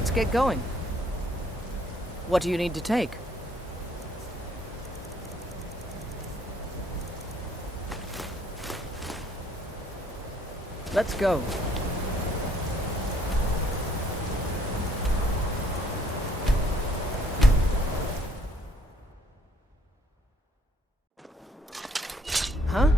let's get going. What do you need to take? Let's go. Huh?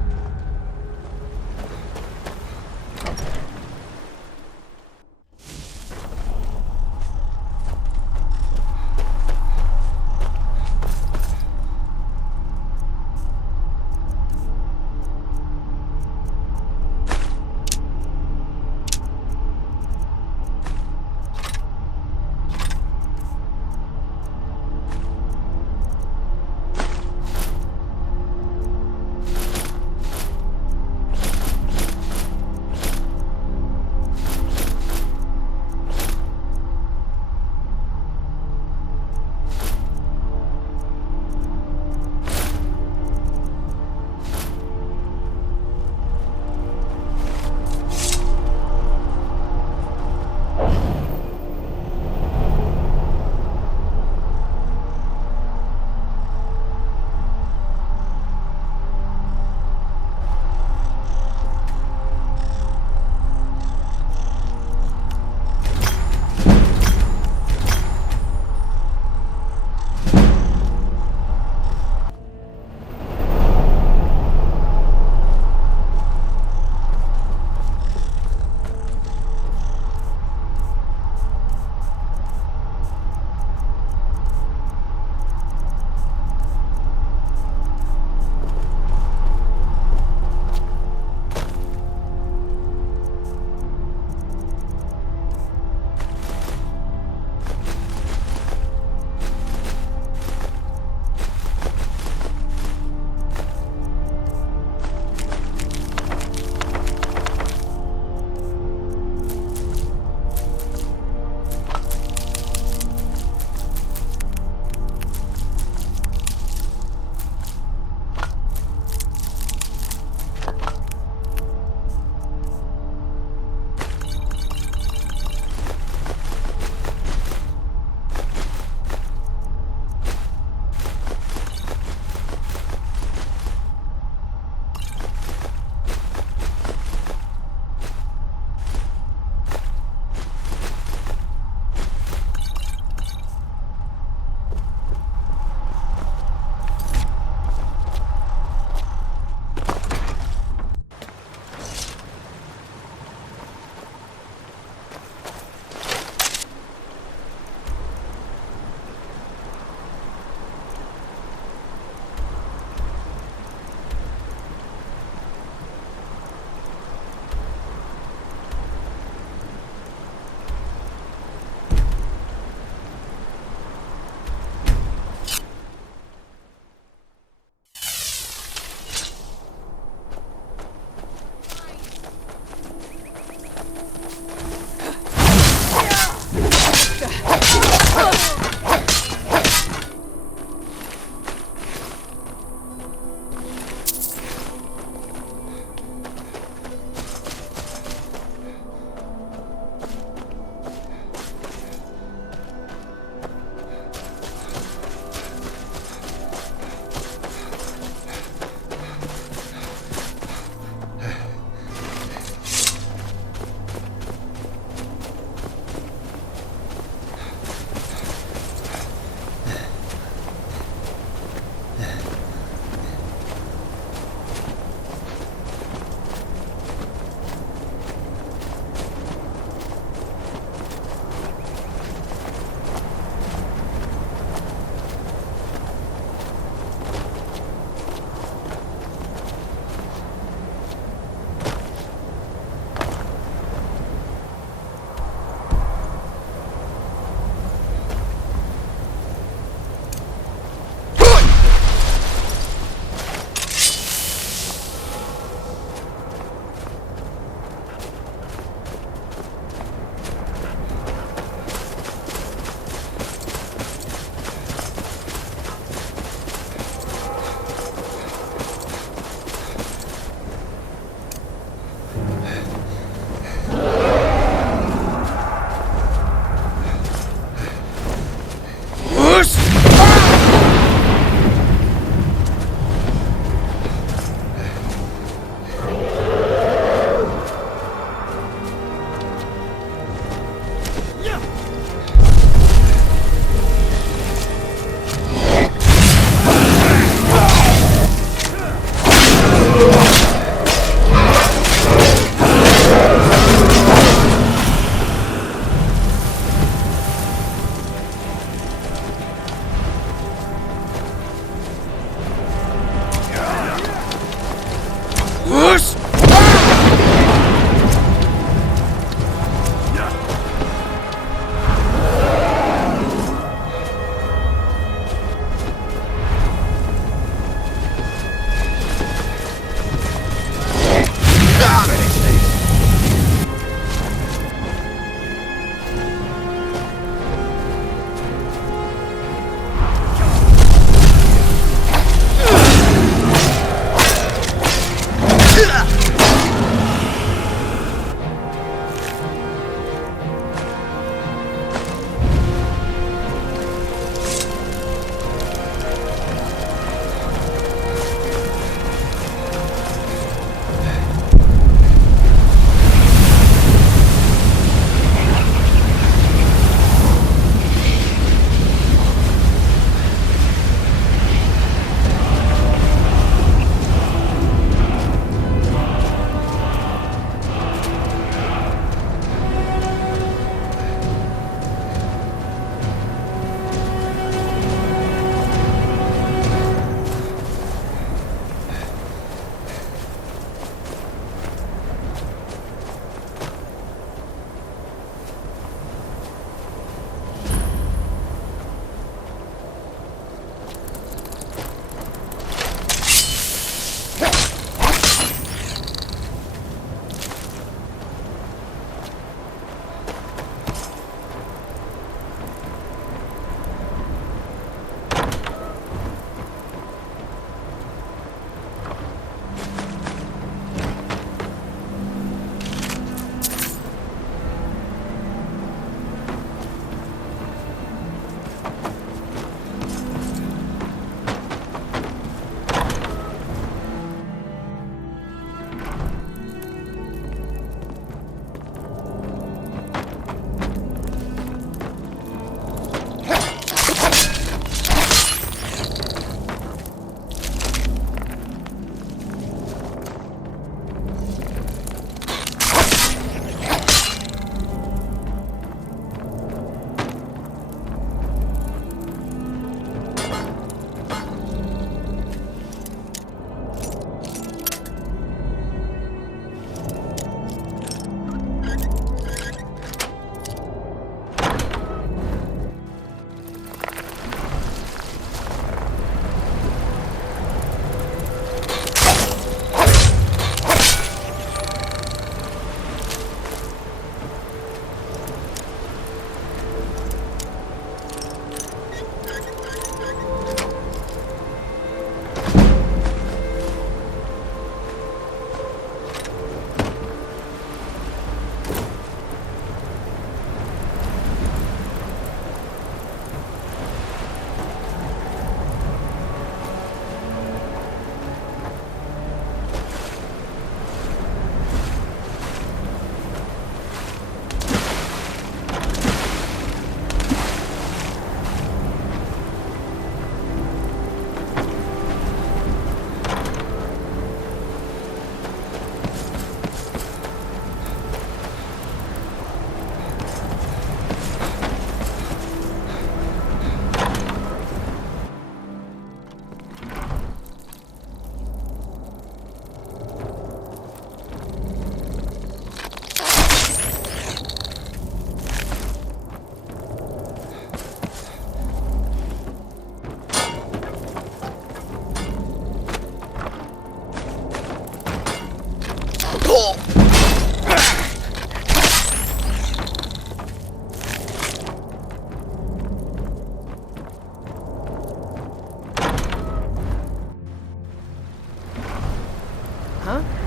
Huh?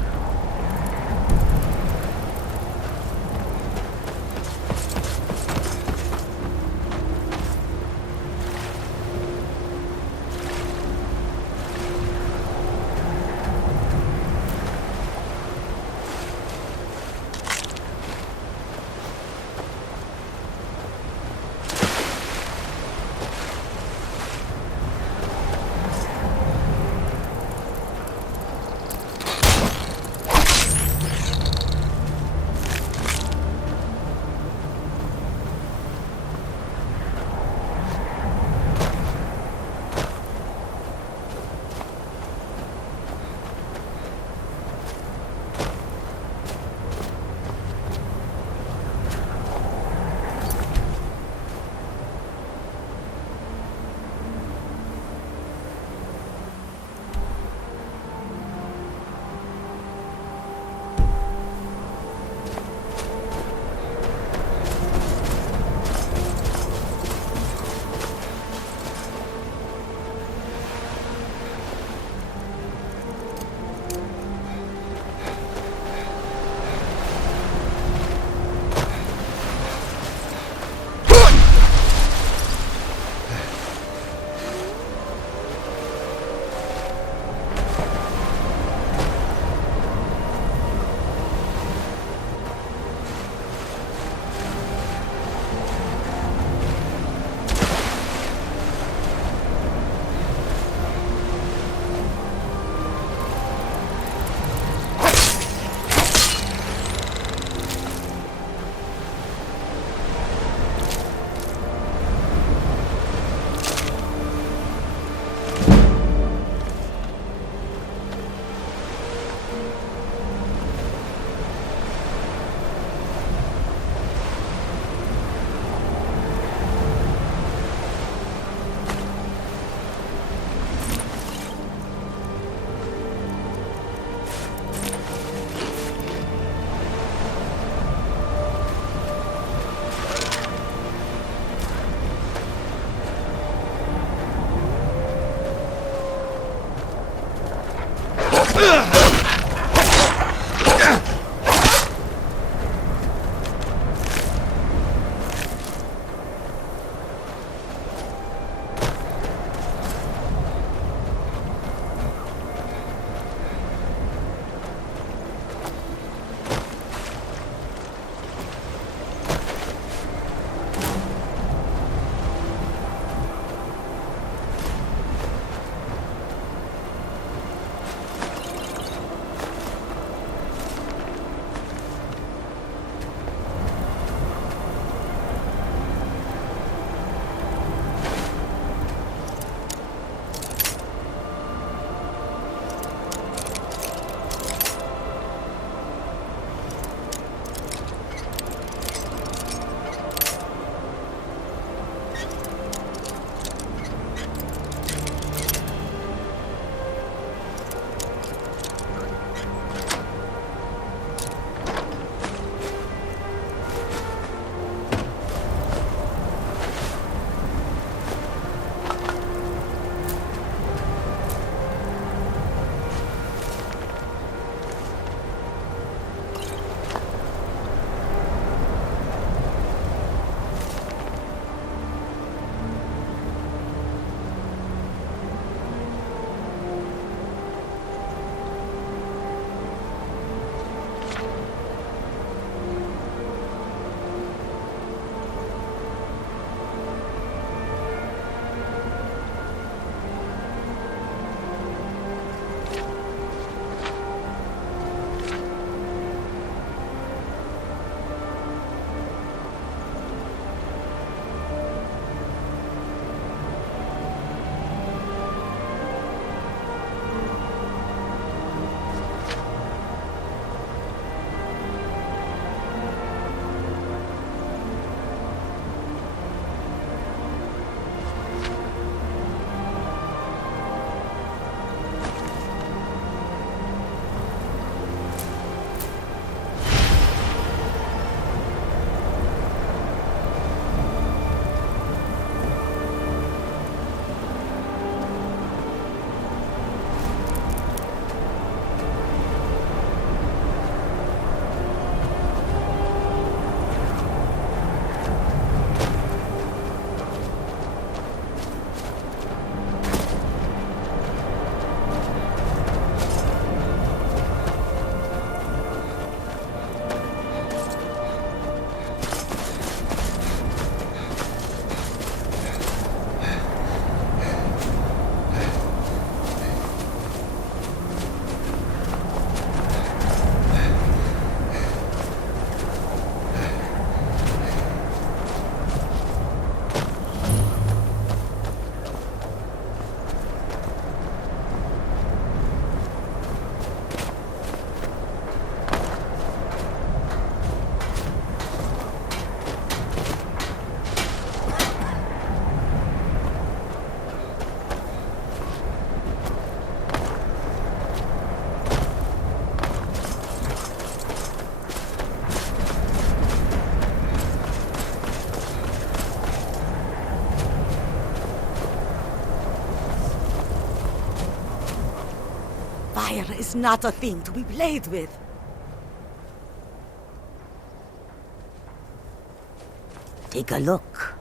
Fire is not a thing to be played with. Take a look.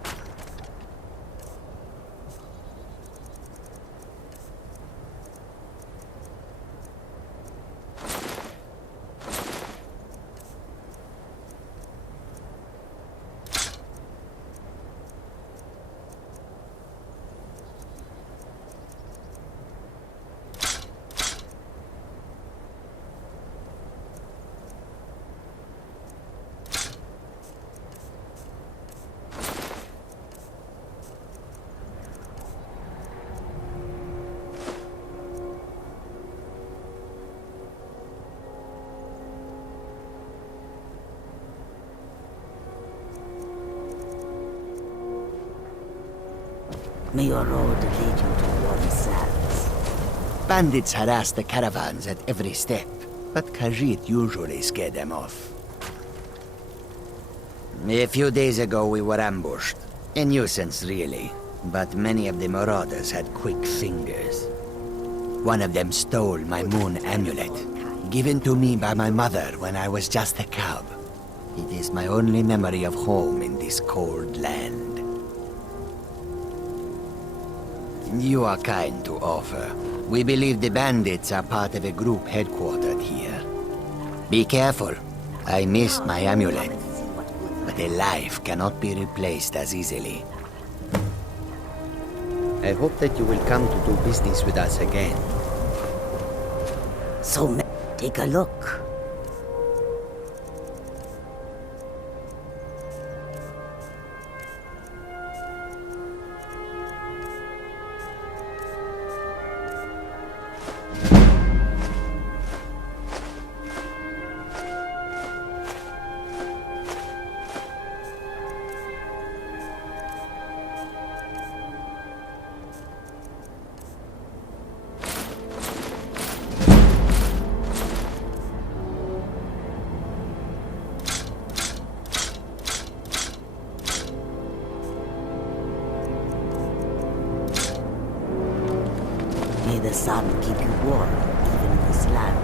May your road lead you to warm sands. Bandits harass the caravans at every step, but Khajiit usually scare them off. A few days ago we were ambushed. A nuisance, really. But many of the marauders had quick fingers. One of them stole my moon amulet, given to me by my mother when I was just a cub. It is my only memory of home in this cold land. You are kind to offer. We believe the bandits are part of a group headquartered here. Be careful. I missed my amulet. But a life cannot be replaced as easily. I hope that you will come to do business with us again. So, take a look. May the sun keep you warm, even in this land.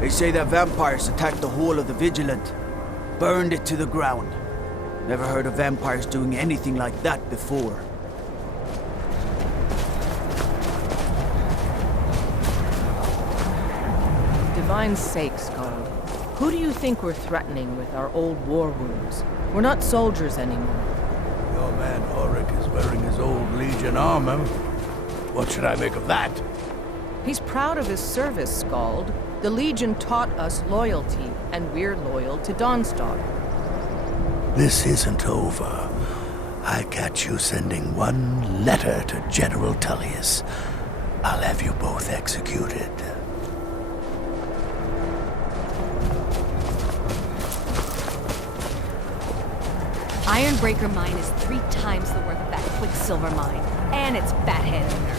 They say that vampires attacked the Hall of the Vigilant, burned it to the ground. Never heard of vampires doing anything like that before. Divine's sake, Scarlet. Who do you think we're threatening with our old war wounds? We're not soldiers anymore. Your man Ulrich is wearing his old Legion armor. What should I make of that? He's proud of his service, Scald. The Legion taught us loyalty, and we're loyal to Dawnstar. This isn't over. I catch you sending one letter to General Tullius. I'll have you both executed. Ironbreaker mine is 3 times the worth of that Quicksilver mine, and it's fathead in there.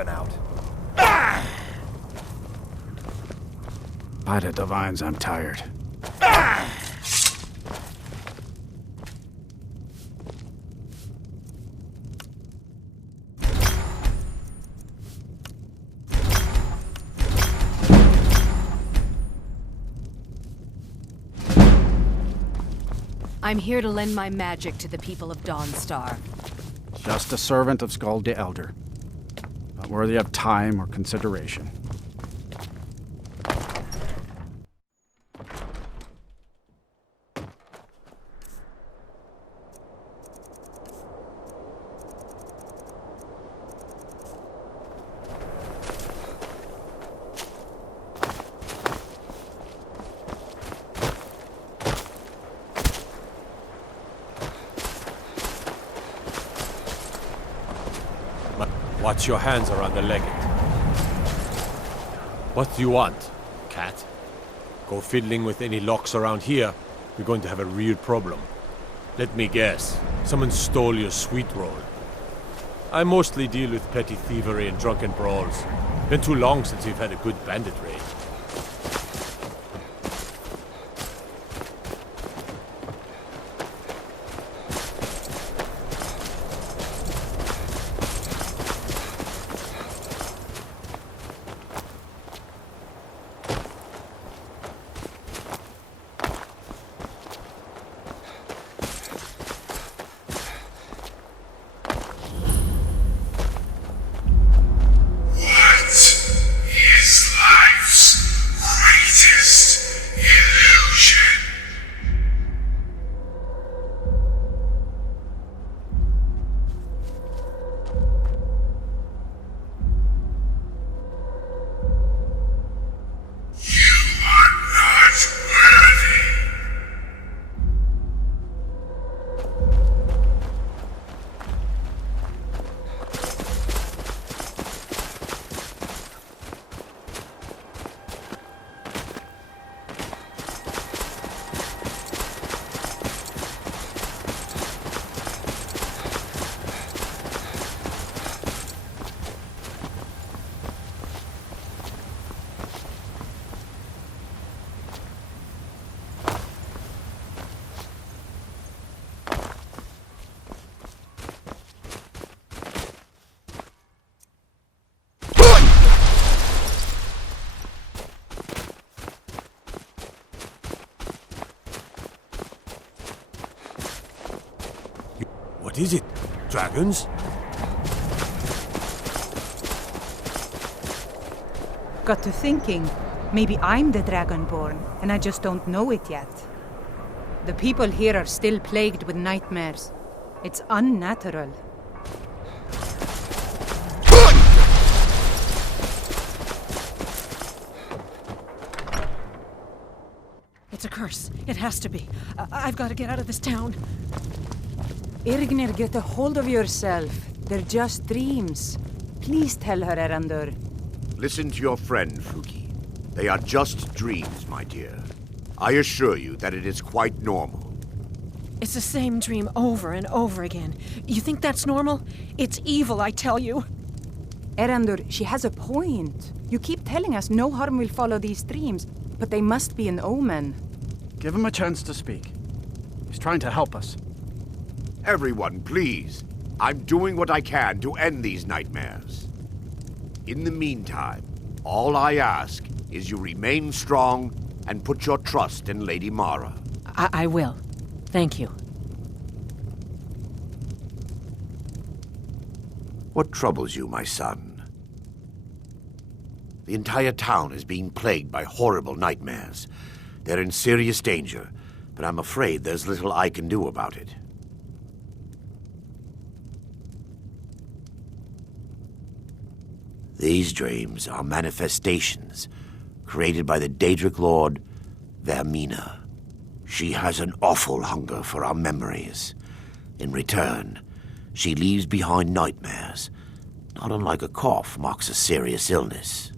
even out. By the divines, I'm tired. I'm here to lend my magic to the people of Dawnstar. Just a servant of Skald the Elder. Not worthy of time or consideration. Watch your hands around the legate. What do you want, cat? Go fiddling with any locks around here, we're going to have a real problem. Let me guess, someone stole your sweet roll. I mostly deal with petty thievery and drunken brawls. Been too long since we've had a good bandit raid. What is it? Dragons? Got to thinking, maybe I'm the Dragonborn, and I just don't know it yet. The people here are still plagued with nightmares. It's unnatural. It's a curse. It has to be. I've got to get out of this town. Irgnir, get a hold of yourself. They're just dreams. Please tell her, Erandur. Listen to your friend, Fuki. They are just dreams, my dear. I assure you that it is quite normal. It's the same dream over and over again. You think that's normal? It's evil, I tell you. Erandur, she has a point. You keep telling us no harm will follow these dreams, but they must be an omen. Give him a chance to speak. He's trying to help us. Everyone, please. I'm doing what I can to end these nightmares. In the meantime, all I ask is you remain strong and put your trust in Lady Mara. I will. Thank you. What troubles you, my son? The entire town is being plagued by horrible nightmares. They're in serious danger, but I'm afraid there's little I can do about it. These dreams are manifestations created by the Daedric Lord, Vermina. She has an awful hunger for our memories. In return, she leaves behind nightmares, not unlike a cough marks a serious illness.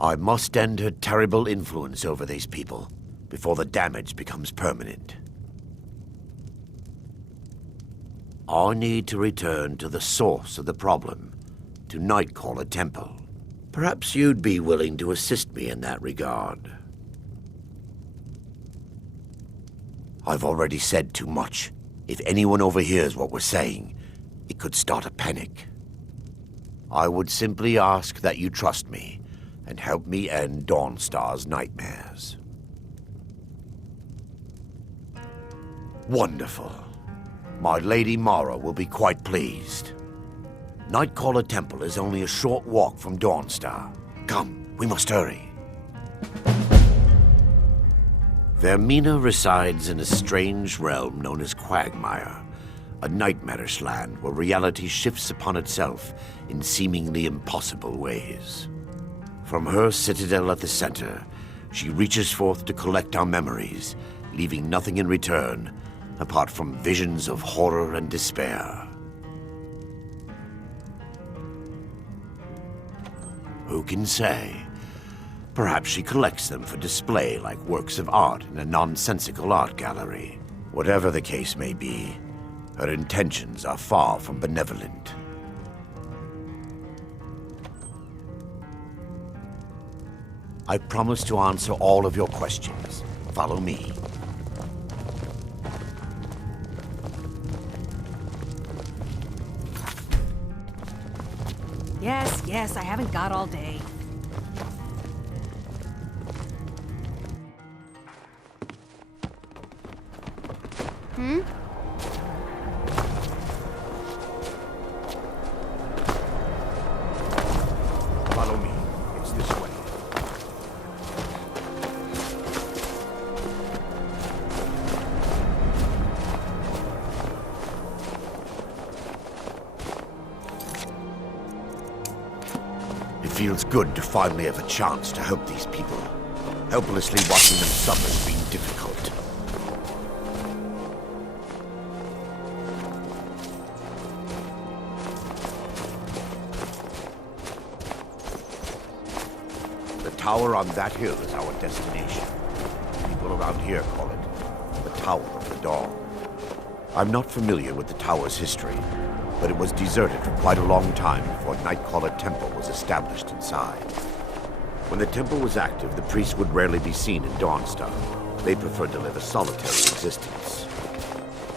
I must end her terrible influence over these people before the damage becomes permanent. I need to return to the source of the problem, to Nightcaller Temple. Perhaps you'd be willing to assist me in that regard. I've already said too much. If anyone overhears what we're saying, it could start a panic. I would simply ask that you trust me and help me end Dawnstar's nightmares. Wonderful. My Lady Mara will be quite pleased. Nightcaller Temple is only a short walk from Dawnstar. Come, we must hurry. Vermina resides in a strange realm known as Quagmire, a nightmarish land where reality shifts upon itself in seemingly impossible ways. From her citadel at the center, she reaches forth to collect our memories, leaving nothing in return apart from visions of horror and despair. Who can say? Perhaps she collects them for display like works of art in a nonsensical art gallery. Whatever the case may be, her intentions are far from benevolent. I promise to answer all of your questions. Follow me. Yes, I haven't got all day. Follow me. It's this way. It feels good to finally have a chance to help these people. Helplessly watching them suffer has been difficult. The tower on that hill is our destination. People around here call it the Tower of the Dawn. I'm not familiar with the tower's history, but it was deserted for quite a long time before Nightcaller Temple was established inside. When the temple was active, the priests would rarely be seen in Dawnstar. They preferred to live a solitary existence.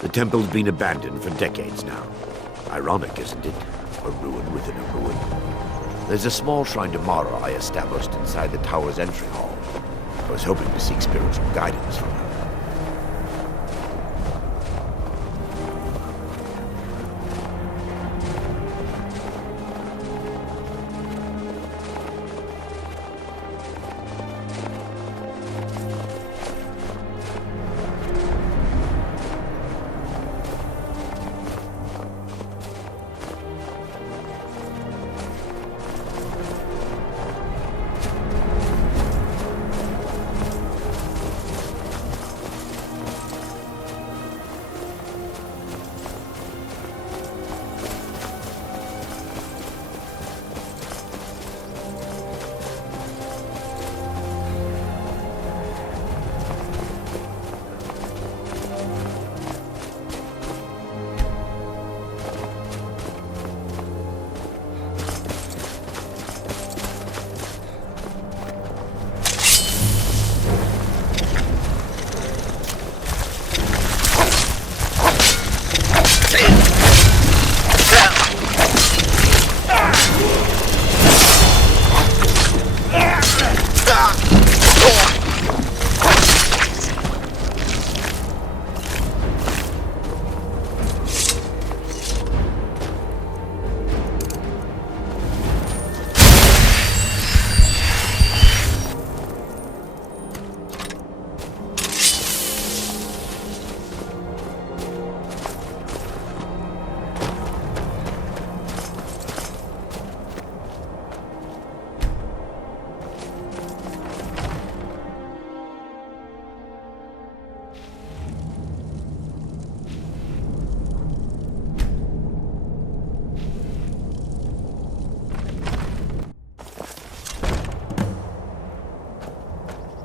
The temple's been abandoned for decades now. Ironic, isn't it? A ruin within a ruin. There's a small shrine to Mara I established inside the tower's entry hall. I was hoping to seek spiritual guidance from her.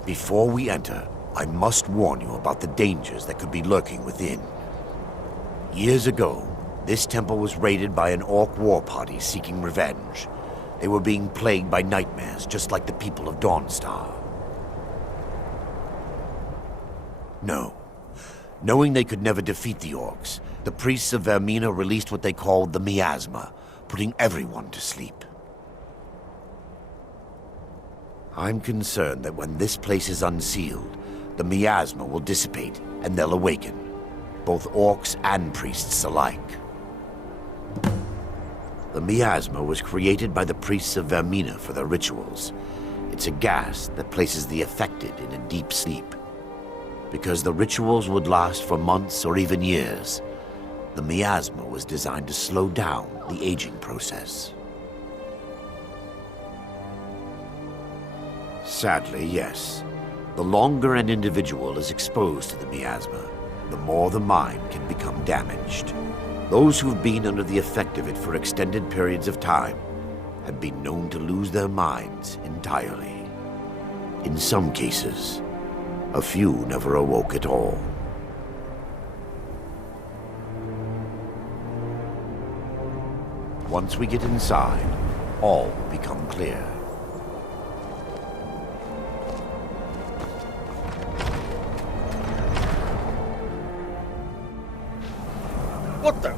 Before we enter, I must warn you about the dangers that could be lurking within. Years ago, This temple was raided by an orc war party seeking revenge. They were being plagued by nightmares, just like the people of Dawnstar. No. Knowing they could never defeat the orcs, the priests of Vermina released what they called the miasma, putting everyone to sleep. I'm concerned that when this place is unsealed, the miasma will dissipate and they'll awaken, both orcs and priests alike. The miasma was created by the priests of Vermina for their rituals. It's a gas that places the affected in a deep sleep. Because the rituals would last for months or even years, the miasma was designed to slow down the aging process. Sadly, yes. The longer an individual is exposed to the miasma, the more the mind can become damaged. Those who've been under the effect of it for extended periods of time have been known to lose their minds entirely. In some cases, a few never awoke at all. Once we get inside, all will become clear. What the?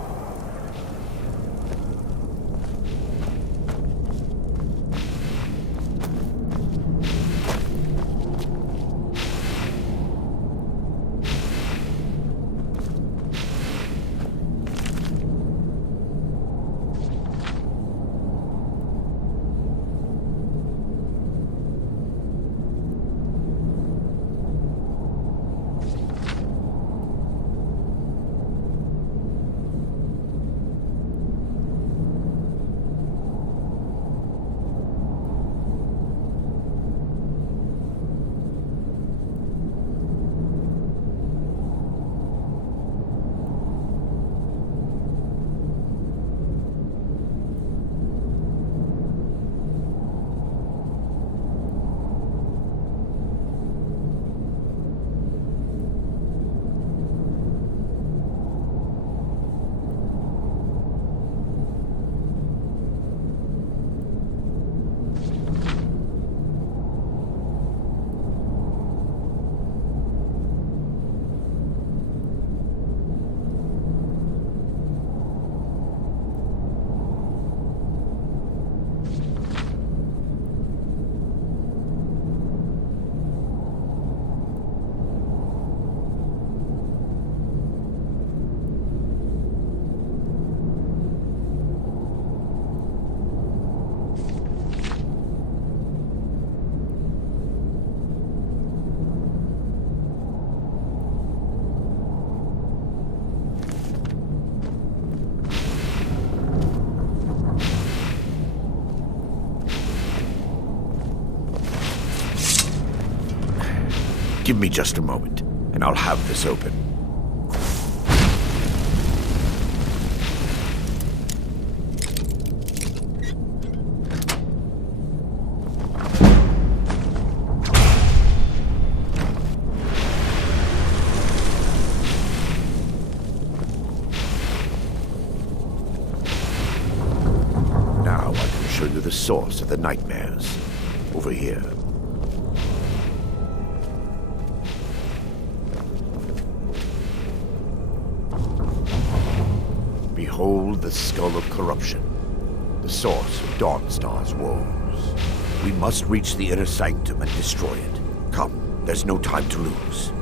Give me just a moment, and I'll have this open. Now I can show you the source of the nightmares. Over here. Behold the skull of corruption, the source of Dawnstar's woes. We must reach the inner sanctum and destroy it. Come, there's no time to lose.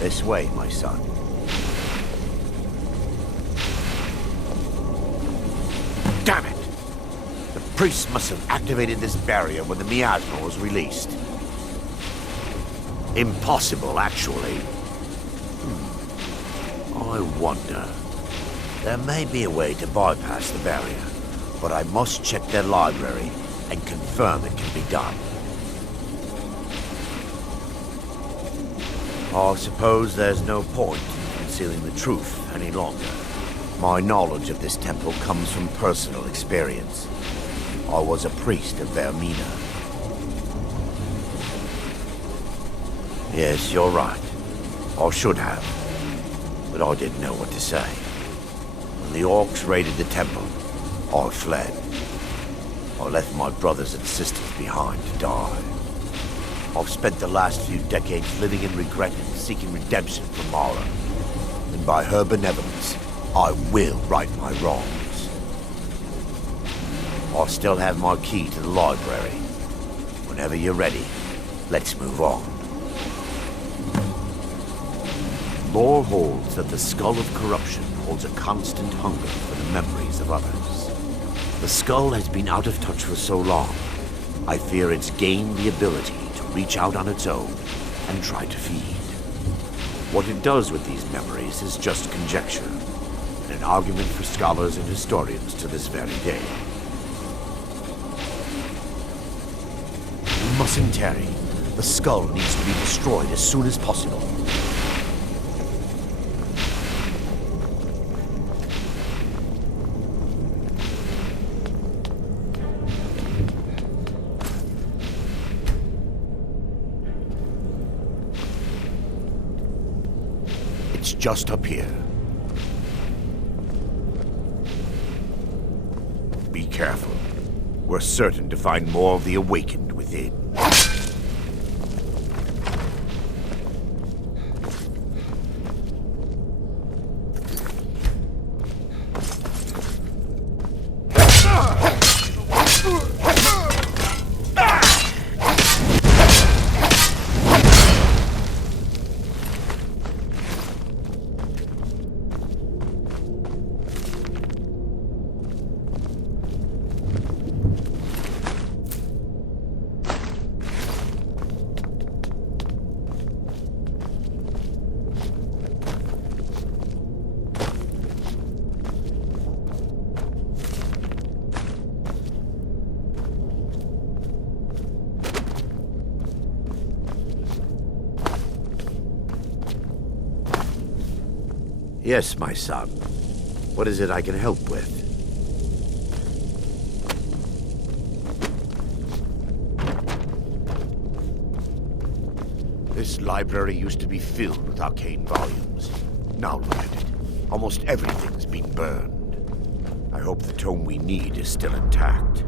This way, my son. Damn it! The priest must have activated this barrier when the miasma was released. Impossible, actually. I wonder. There may be a way to bypass the barrier, but I must check their library and confirm it can be done. I suppose there's no point in concealing the truth any longer. My knowledge of this temple comes from personal experience. I was a priest of Vermina. Yes, you're right. I should have. But I didn't know what to say. When the orcs raided the temple, I fled. I left my brothers and sisters behind to die. I've spent the last few decades living in regret and seeking redemption from Mara. And by her benevolence, I will right my wrongs. I still have my key to the library. Whenever you're ready, let's move on. Lore holds that the Skull of Corruption holds a constant hunger for the memories of others. The skull has been out of touch for so long, I fear it's gained the ability to reach out on its own and try to feed. What it does with these memories is just conjecture, and an argument for scholars and historians to this very day. We mustn't tarry. The skull needs to be destroyed as soon as possible. It's just up here. Be careful. We're certain to find more of the awakened within. Yes, my son. What is it I can help with? This library used to be filled with arcane volumes. Now look at it. Almost everything's been burned. I hope the tome we need is still intact.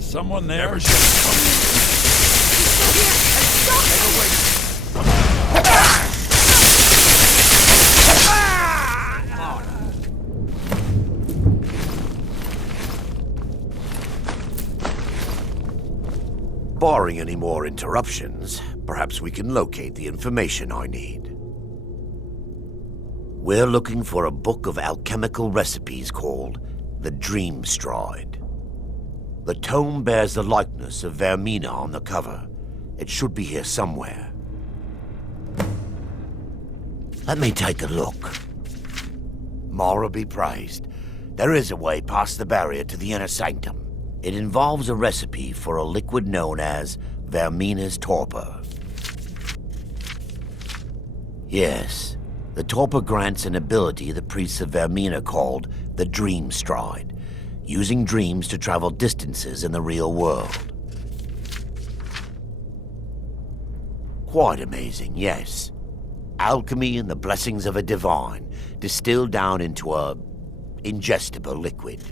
Someone there? Never should have come in. Barring any more interruptions, perhaps we can locate the information I need. We're looking for a book of alchemical recipes called the Dream Stride. The tome bears the likeness of Vermina on the cover. It should be here somewhere. Let me take a look. Mara be praised. There is a way past the barrier to the inner sanctum. It involves a recipe for a liquid known as Vermina's torpor. Yes, the torpor grants an ability the priests of Vermina called the Dream Stride, using dreams to travel distances in the real world. Quite amazing, yes. Alchemy and the blessings of a divine, distilled down into a ingestible liquid.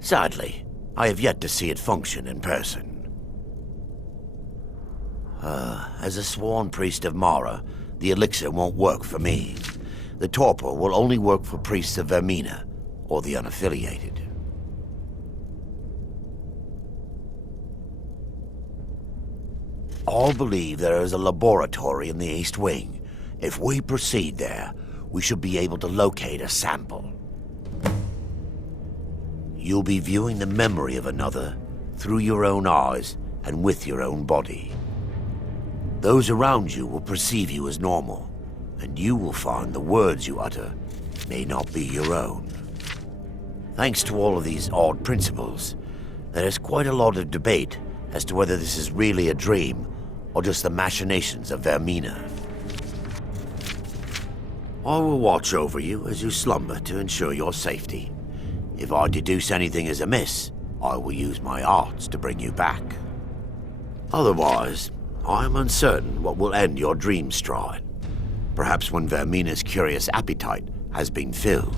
Sadly, I have yet to see it function in person. As a sworn priest of Mara, the elixir won't work for me. The torpor will only work for priests of Vermina, or the unaffiliated. I believe there is a laboratory in the East Wing. If we proceed there, we should be able to locate a sample. You'll be viewing the memory of another through your own eyes and with your own body. Those around you will perceive you as normal, and you will find the words you utter may not be your own. Thanks to all of these odd principles, there is quite a lot of debate as to whether this is really a dream or just the machinations of Vermina. I will watch over you as you slumber to ensure your safety. If I deduce anything is amiss, I will use my arts to bring you back. Otherwise, I am uncertain what will end your dream stride. Perhaps when Vermina's curious appetite has been filled.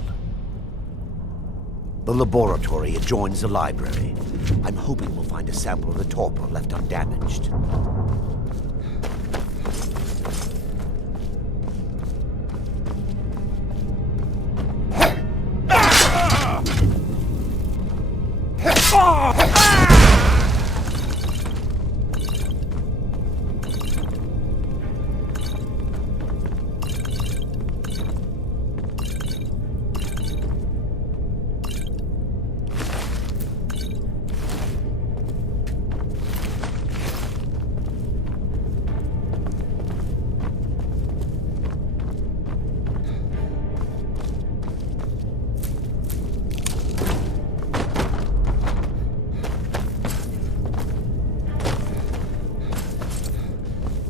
The laboratory adjoins the library. I'm hoping we'll find a sample of the torpor left undamaged.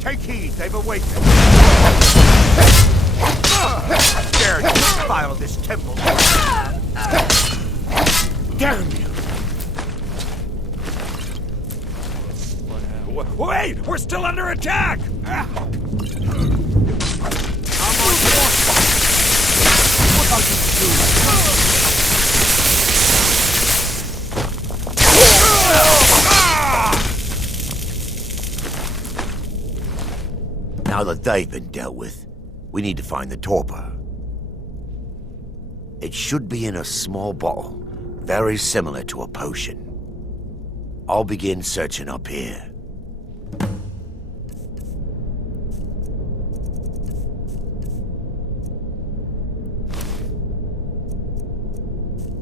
Take heed, they've awakened. Dare you defile this temple? Damn you! Wait! We're still under attack! Now that they've been dealt with, we need to find the torpor. It should be in a small bottle, very similar to a potion. I'll begin searching up here.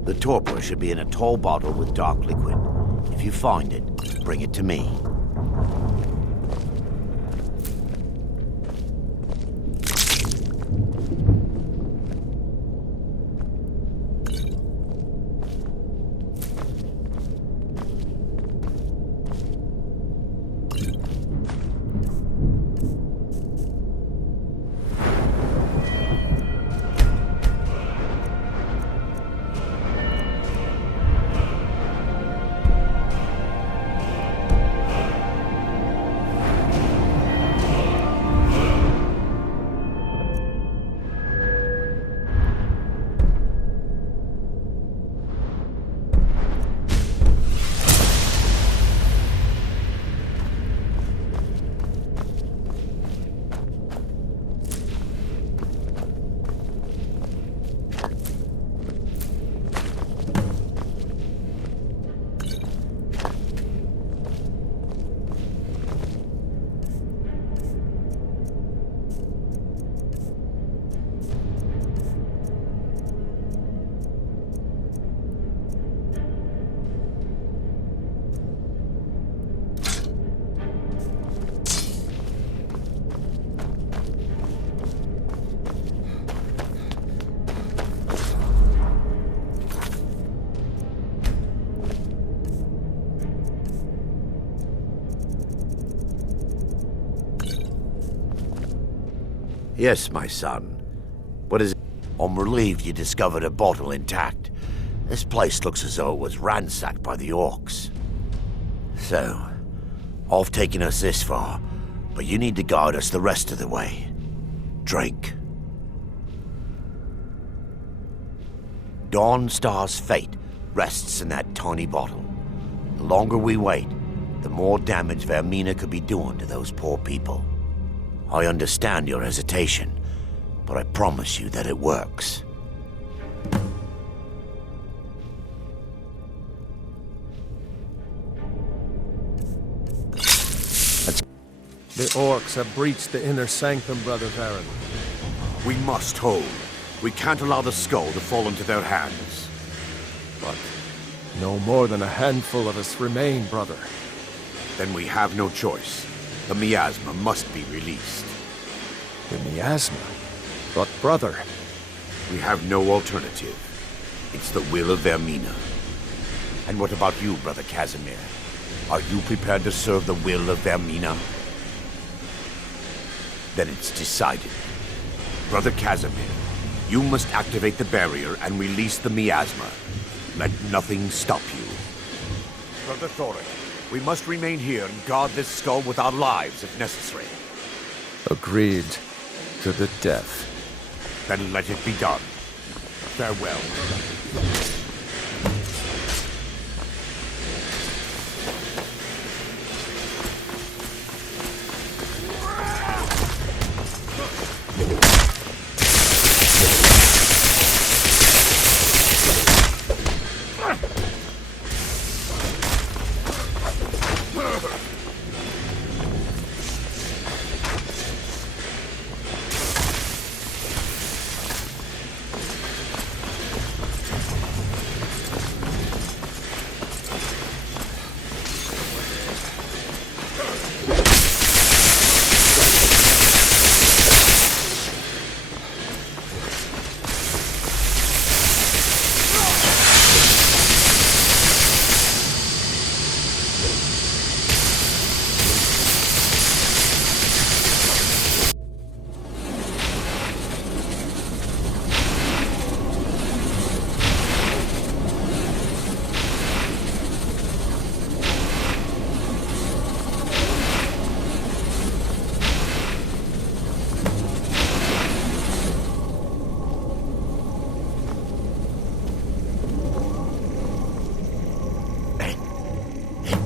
The torpor should be in a tall bottle with dark liquid. If you find it, bring it to me. Yes, my son. What is it? I'm relieved you discovered a bottle intact. This place looks as though it was ransacked by the orcs. So, I've taken us this far, but you need to guide us the rest of the way. Drink. Dawnstar's fate rests in that tiny bottle. The longer we wait, the more damage Vermina could be doing to those poor people. I understand your hesitation, but I promise you that it works. The orcs have breached the inner sanctum, Brother Varen. We must hold. We can't allow the skull to fall into their hands. But no more than a handful of us remain, brother. Then we have no choice. The miasma must be released. The miasma? But brother... We have no alternative. It's the will of Vermina. And what about you, Brother Casimir? Are you prepared to serve the will of Vermina? Then it's decided. Brother Casimir, you must activate the barrier and release the miasma. Let nothing stop you. Brother Thoric, we must remain here and guard this skull with our lives if necessary. Agreed to the death. Then let it be done. Farewell.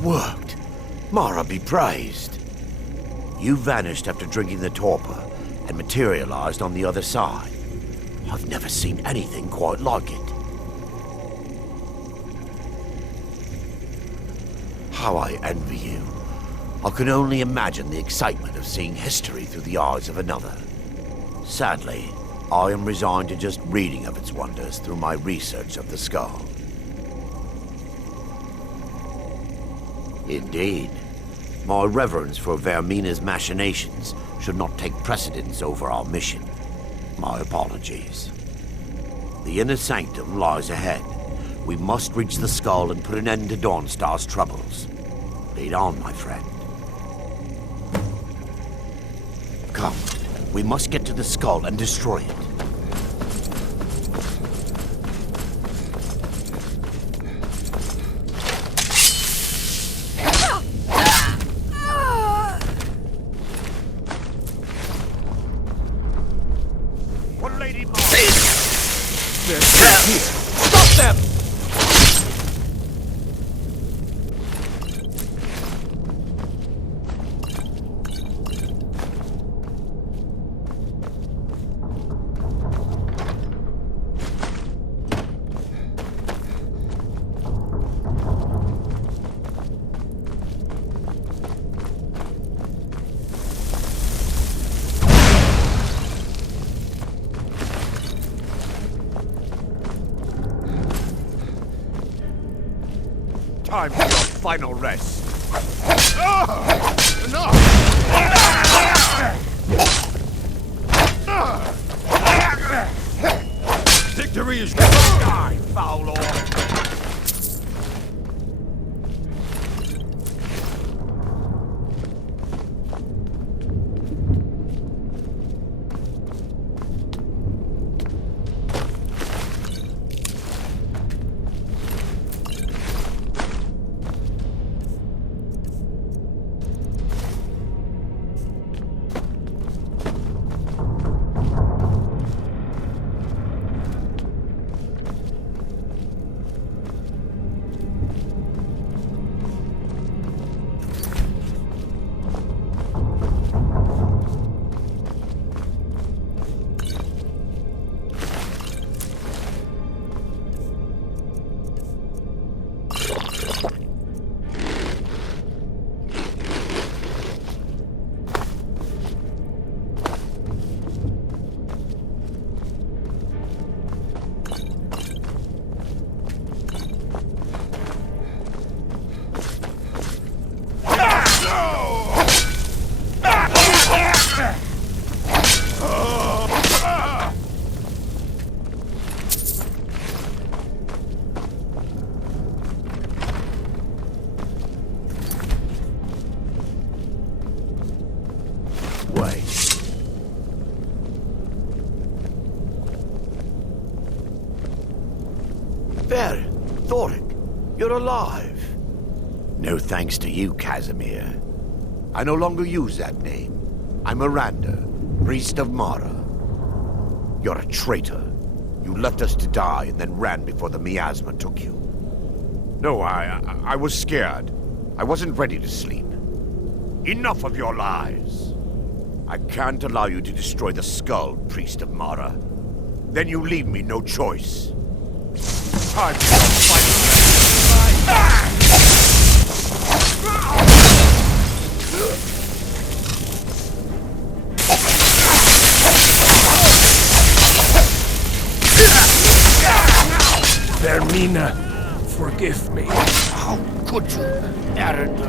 Worked. Mara be praised. You vanished after drinking the torpor and materialized on the other side. I've never seen anything quite like it. How I envy you. I can only imagine the excitement of seeing history through the eyes of another. Sadly, I am resigned to just reading of its wonders through my research of the skull. Indeed. My reverence for Vermina's machinations should not take precedence over our mission. My apologies. The inner sanctum lies ahead. We must reach the skull and put an end to Dawnstar's troubles. Lead on, my friend. Come, we must get to the skull and destroy it. Time for your final rest. Victory is Die, foul lord! Ver, Thoric, you're alive. No thanks to you, Casimir. I no longer use that name. I'm Miranda, priest of Mara. You're a traitor. You left us to die and then ran before the miasma took you. No, I was scared. I wasn't ready to sleep. Enough of your lies. I can't allow you to destroy the skull, priest of Mara. Then you leave me no choice. Time for your fight. Vermina, forgive me. How could you, Arender?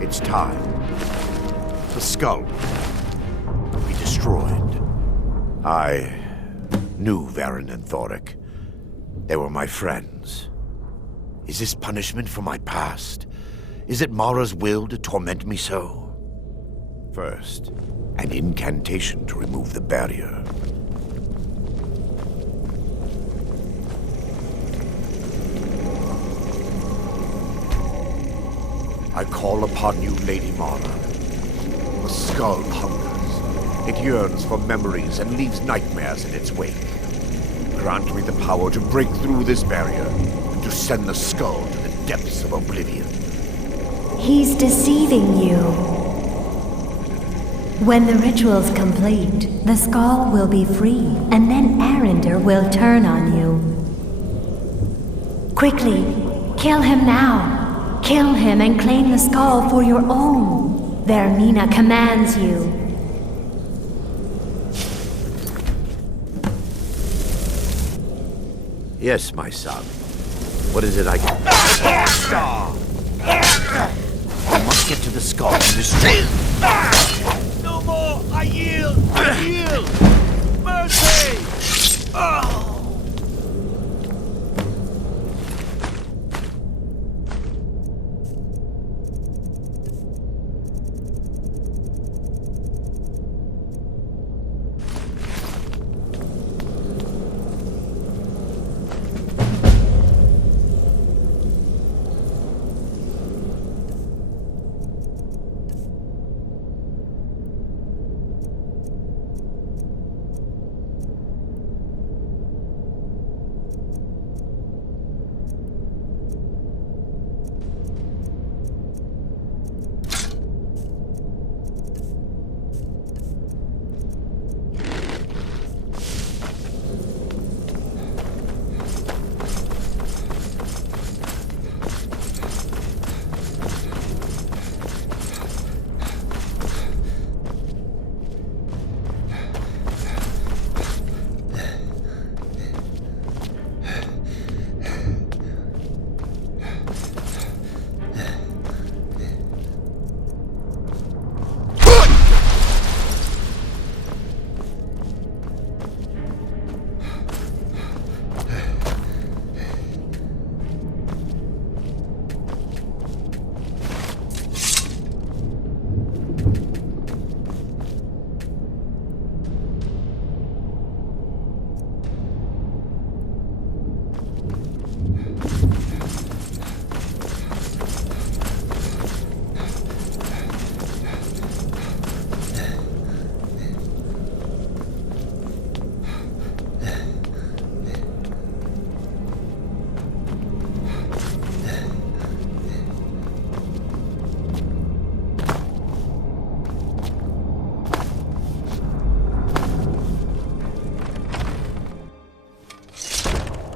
It's time. The skull will be destroyed. I knew Varen and Thoric. They were my friends. Is this punishment for my past? Is it Mara's will to torment me so? First, an incantation to remove the barrier. I call upon you, Lady Mara. The skull hungers. It yearns for memories and leaves nightmares in its wake. Grant me the power to break through this barrier and to send the skull to the depths of oblivion. He's deceiving you. When the ritual's complete, the skull will be free, and then Arender will turn on you. Quickly, kill him now. Kill him and claim the skull for your own. Vermina commands you. Yes, my son. What is it I can... Dawnstar! I must get to the skull and destroy it. No more! I yield! I yield! Mercy! Oh!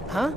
Huh?